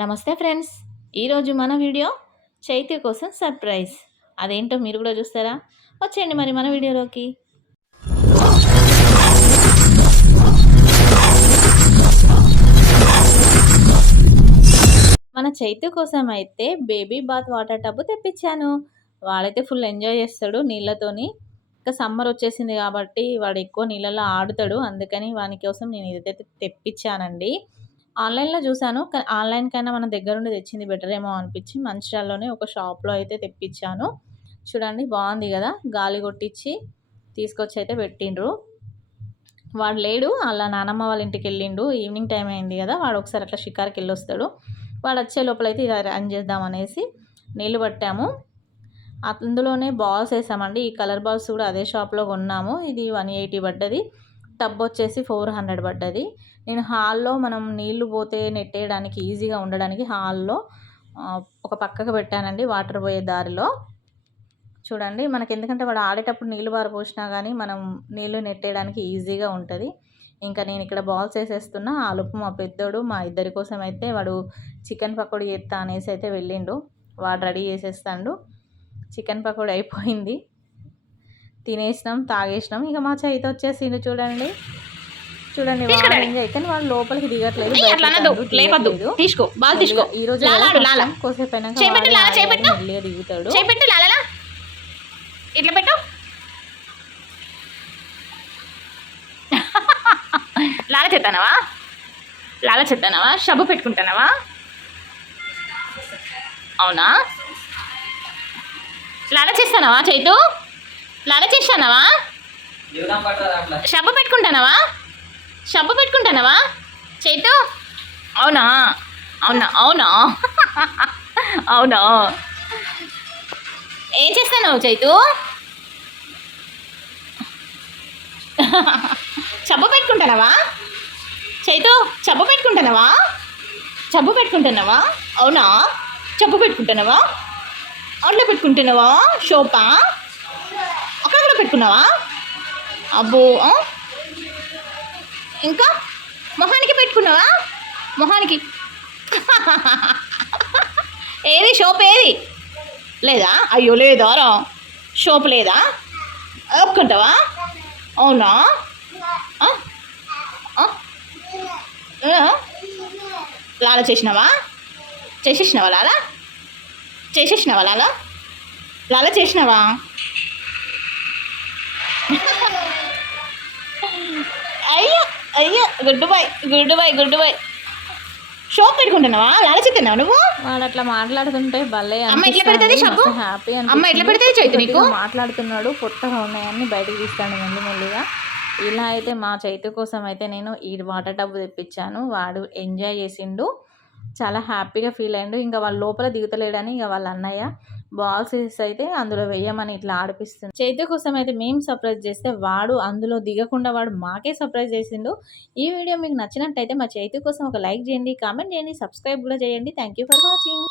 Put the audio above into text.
నమస్తే ఫ్రెండ్స్, ఈరోజు మన వీడియో చైత్య కోసం సర్ప్రైజ్. అదేంటో మీరు కూడా చూస్తారా? వచ్చేయండి మరి మన వీడియోలోకి. మన చైత్య కోసం అయితే బేబీ బాత్ వాటర్ టబ్ తెప్పించాను. వాడైతే ఫుల్ ఎంజాయ్ చేస్తాడు నీళ్ళతోని. ఇంకా సమ్మర్ వచ్చేసింది కాబట్టి వాడు ఎక్కువ నీళ్ళలో ఆడుతాడు. అందుకని వాని కోసం నేను ఇదైతే తెప్పించానండి. ఆన్లైన్లో చూశాను, కానీ ఆన్లైన్ కన్నా మన దగ్గరుండి తెచ్చింది బెటర్ ఏమో అనిపించి మంచిర్యాలలోనే ఒక షాప్లో అయితే తెప్పించాను. చూడండి, బాగుంది కదా. గాలి కొట్టించి తీసుకొచ్చి అయితే పెట్టిండ్రు. వాడు లేడు, అలా నానమ్మ వాళ్ళ ఇంటికి వెళ్ళిండు. ఈవినింగ్ టైం అయింది కదా, వాడు ఒకసారి అట్లా షికార్కి వెళ్ళొస్తాడు. వాడు వచ్చే లోపలైతే ఇది రన్ చేద్దామనేసి నీళ్ళు పట్టాము. అందులోనే బాల్స్ వేసామండి. ఈ కలర్ బాల్స్ కూడా అదే షాప్లో కొన్నాము. ఇది 180 పడ్డది. టబ్ వచ్చేసి 400 పడ్డది. నేను హాల్లో మనం నీళ్లు పోతే నెట్టేయడానికి ఈజీగా ఉండడానికి హాల్లో ఒక పక్కకు పెట్టానండి, వాటర్ పోయే దారిలో. చూడండి, మనకి ఎందుకంటే వాడు ఆడేటప్పుడు నీళ్ళు పోసినా కానీ మనం నీళ్లు నెట్టేయడానికి ఈజీగా ఉంటుంది. ఇంకా నేను ఇక్కడ బాల్స్ వేసేస్తున్నా. ఆలోపు మా పెద్దోడు మా ఇద్దరి కోసం అయితే వాడు చికెన్ పకోడీ చేస్తా అనేసి అయితే వెళ్ళిండు. వాడు రెడీ చేసేస్తాడు. చికెన్ పకోడీ అయిపోయింది, తినేసినాం, తాగేసినాం. ఇక మా చైత వచ్చేసిండు. చూడండి ఎంజాయ్. కానీ వాళ్ళు లోపలికి దిగట్లేదు. ఈ రోజు కోసేపు మెల్లిగా దిగుతాడు. ఇట్లా పెట్టు. లాల చెప్తానవా? షబ్బు పెట్టుకుంటానవా? అవునా? లాల చేస్తానవా చైతు? లాల చేస్తానవా? షబ్బు పెట్టుకుంటానవా చైతు? అవునా అవునా అవునా అవునా? ఏం చేస్తావు చైతు? చబ్బు పెట్టుకుంటానవా చైతు? చబ్బు పెట్టుకుంటున్నావా? అవునా? చబ్బు పెట్టుకుంటున్నావా? అట్లా పెట్టుకుంటున్నావా? షోపా అక్కడ కూడా పెట్టుకున్నావా? అబ్బో, ఇంకా మొహానికి పెట్టుకున్నావా? మొహానికి ఏది షోప్ ఏది లేదా? అయ్యో లేదా రా, షోప్ లేదా? ఒక్కుంటావా? అవునా? లాల చేసేసినావా లాల చేసినావా? అయ్యో అయ్యో, గుడ్డు బాయ్. షోప్ పెట్టుకుంటున్నావా? లాల చెప్తున్నావా నువ్వు? వాడు అట్లా మాట్లాడుతుంటే భలే హ్యాపీ అనిపిస్తుంది. మాట్లాడుతున్నాడు. పొట్టగా ఉన్నాయని బయటకు తీస్తాడు మెల్లిగా. ఇలా అయితే మా చైతు కోసం అయితే నేను ఈ వాటర్ టబ్ తెప్పించాను. వాడు ఎంజాయ్ చేసిండు, చాలా హ్యాపీగా ఫీల్ అయ్యిండు. ఇంకా వాళ్ళ లోపల దిగుతలేడని ఇక వాళ్ళ అన్నయ్య బాల్స్ అయితే అందులో వేయమని ఇట్లా ఆడిపిస్తుంది. చైతు కోసం అయితే మేము సర్ప్రైజ్ చేస్తే వాడు అందులో దిగకుండా వాడు మాకే సర్ప్రైజ్ చేసిండు. ఈ వీడియో మీకు నచ్చినట్టయితే మా చైతు కోసం ఒక లైక్ చేయండి, కామెంట్ చేయండి, సబ్స్క్రైబ్ కూడా చేయండి. Thank you for watching.